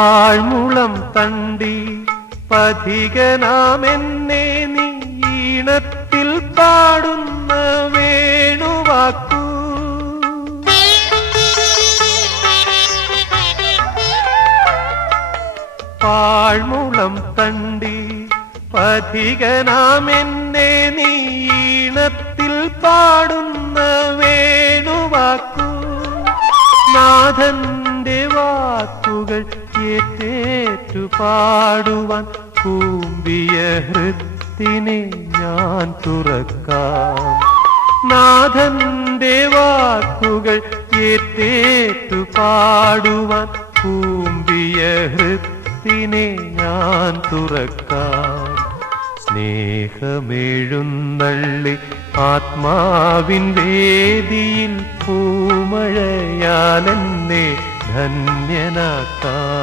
ആഴ്മുളം തണ്ടി പഥികനാമെന്നെ നീ ഈണത്തിൽ പാടുന്ന വേണുവാക്കൂ. ആഴ്മുളം തണ്ടി പഥികനാമെന്നെ നീ ഈണത്തിൽ പാടുന്ന വേണുവാക്കൂ. നാഥന്റെ വാക്കുകൾ ഏറ്റേറ്റു പാടുവാൻ കൂമ്പിയ ഹൃത്തിനെ ഞാൻ തുറക്കാം. നാഥന്റെ വാക്കുകൾ ഏറ്റേറ്റു പാടുവാൻ കൂമ്പിയ ഹൃത്തിനെ ഞാൻ തുറക്കാം. സ്നേഹമെഴുന്നള്ളി ആത്മാവിൻ വേദിയിൽ പൂമഴയാലെന്നെ ധന്യനാക്കാം.